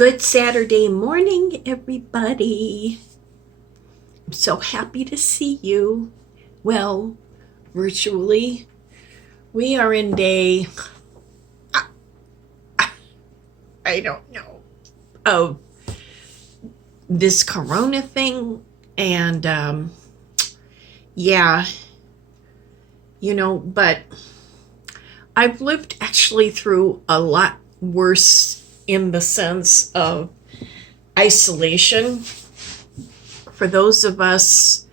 Good Saturday morning, everybody. I'm so happy to see you. Well, virtually. We are in day, I don't know, of this corona thing. And yeah, but I've lived actually through a lot worse in the sense of isolation. For those of us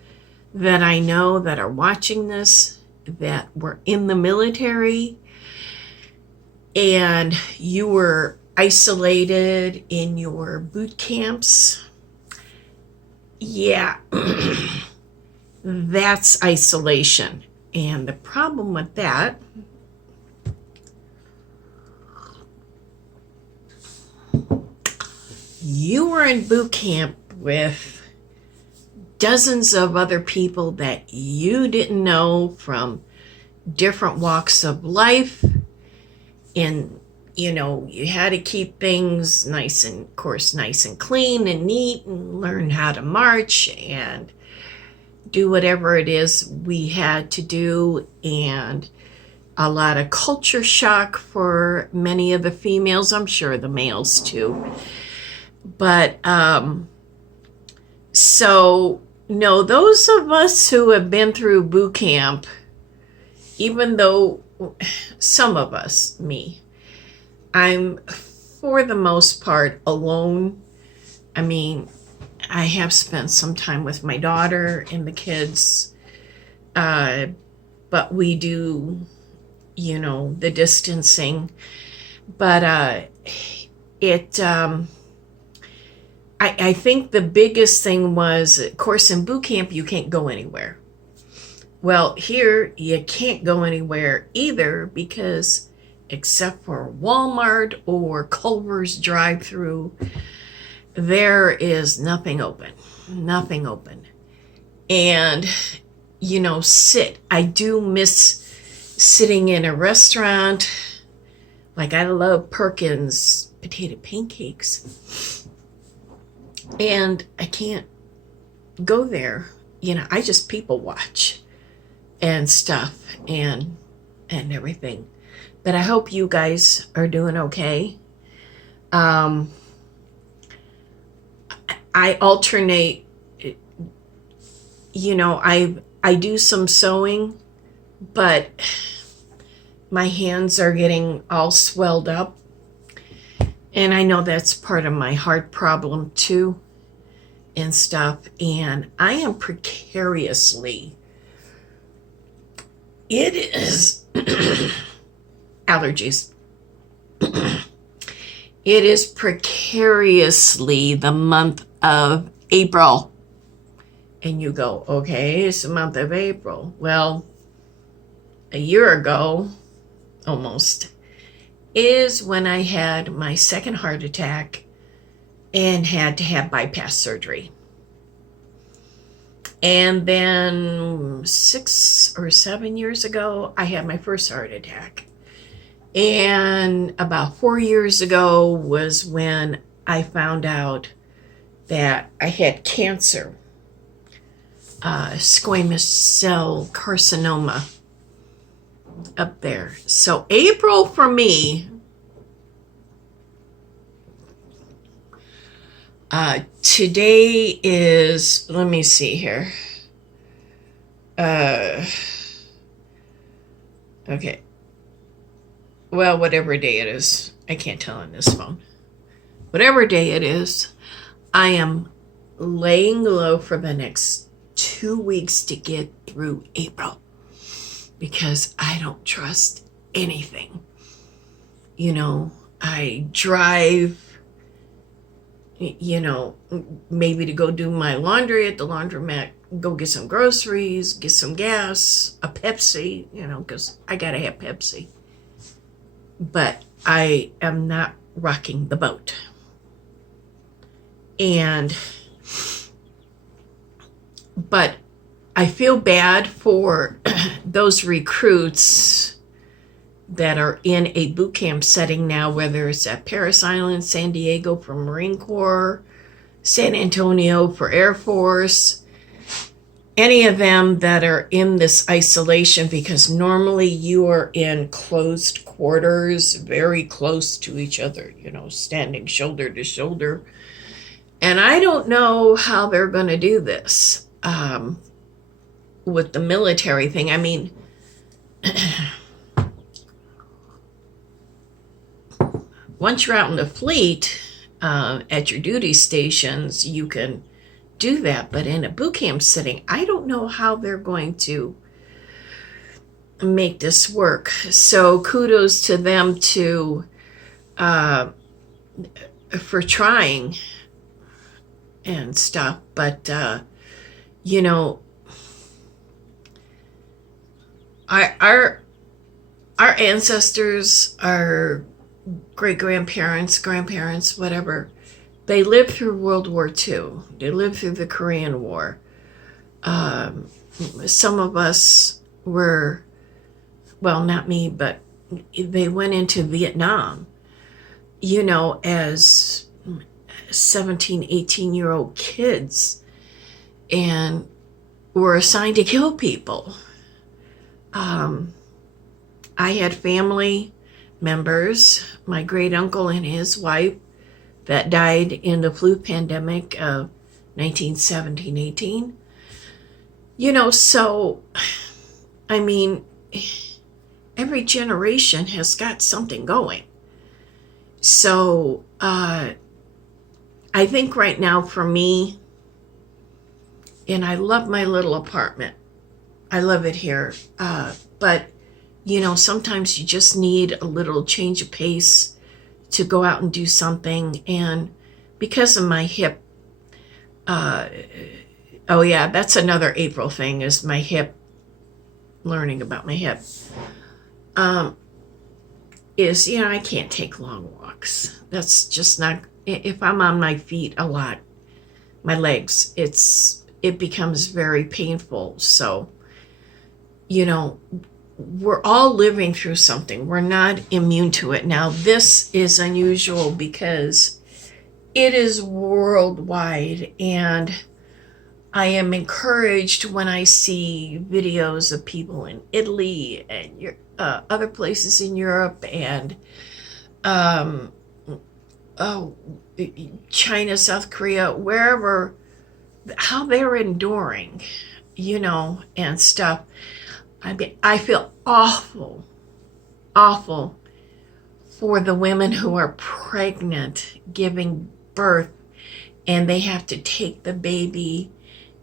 that I know that are watching this, that were in the military, and you were isolated in your boot camps, yeah, that's isolation. And the problem with that, you were in boot camp with dozens of other people that you didn't know from different walks of life. And you had to keep things nice and clean and neat, and learn how to march and do whatever it is we had to do. And a lot of culture shock for many of the females, I'm sure the males too. But so no, those of us who have been through boot camp, even though some of us, me, I'm for the most part alone. I mean, I have spent some time with my daughter and the kids, but we do, the distancing. But I think the biggest thing was, of course, in boot camp, you can't go anywhere. Well, here you can't go anywhere either, because except for Walmart or Culver's drive-through, there is nothing open. And, I do miss sitting in a restaurant. Like, I love Perkins potato pancakes. And I can't go there. I just people watch and stuff and everything. But I hope you guys are doing okay. I alternate, I do some sewing, but my hands are getting all swelled up. And I know that's part of my heart problem too and stuff. And I am precariously, it is allergies. It is precariously the month of April. And you go, okay, it's the month of April. Well, a year ago, almost, is when I had my second heart attack and had to have bypass surgery. And then 6 or 7 years ago, I had my first heart attack. And about 4 years ago was when I found out that I had cancer, squamous cell carcinoma up there. So April for me, today is, let me see here. Okay. Well, whatever day it is, I can't tell on this phone. Whatever day it is, I am laying low for the next 2 weeks to get through April, because I don't trust anything. I drive, maybe to go do my laundry at the laundromat, go get some groceries, get some gas, a Pepsi, because I gotta have Pepsi. But I am not rocking the boat. But I feel bad for those recruits that are in a boot camp setting now, whether it's at Parris Island, San Diego for Marine Corps, San Antonio for Air Force, any of them that are in this isolation, because normally you are in closed quarters, very close to each other, standing shoulder to shoulder. And I don't know how they're going to do this with the military thing. I mean, once you're out in the fleet at your duty stations, you can do that. But in a boot camp setting, I don't know how they're going to make this work. So kudos to them for trying and stuff. But our ancestors, our great grandparents, whatever, they lived through World War II. They lived through the Korean War. Some of us were, well, not me, but they went into Vietnam, as 17, 18-year-old kids, and were assigned to kill people. I had family members, my great uncle and his wife, that died in the flu pandemic of 1917-18. So, I mean, every generation has got something going. So, I think right now for me, and I love my little apartment. I love it here. But, sometimes you just need a little change of pace to go out and do something. And because of my hip, that's another April thing, is my hip, learning about my hip, is, I can't take long walks. That's just not, if I'm on my feet a lot, my legs, it becomes very painful. So, we're all living through something. We're not immune to it. Now, this is unusual because it is worldwide, and I am encouraged when I see videos of people in Italy and other places in Europe and China, South Korea, wherever, how they're enduring, and stuff. I feel awful for the women who are pregnant, giving birth, and they have to take the baby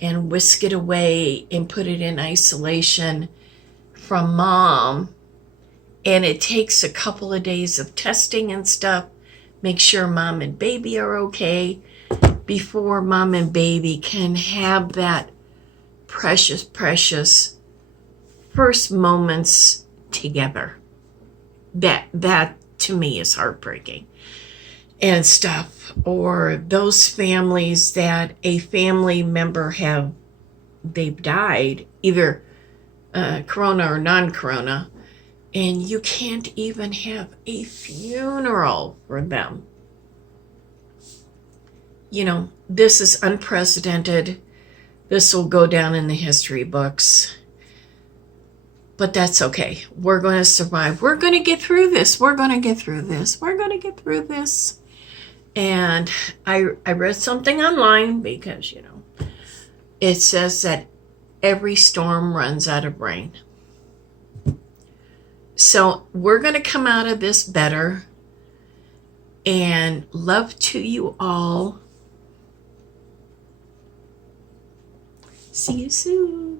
and whisk it away and put it in isolation from mom. And it takes a couple of days of testing and stuff, make sure mom and baby are okay, before mom and baby can have that precious first moments together. That to me is heartbreaking and stuff. Or those families that a family member they've died, either corona or non-corona, and you can't even have a funeral for them. This is unprecedented. This will go down in the history books. But that's okay. We're going to survive. We're going to get through this. We're going to get through this. We're going to get through this. And I read something online, because, it says that every storm runs out of rain. So we're going to come out of this better. And love to you all. See you soon.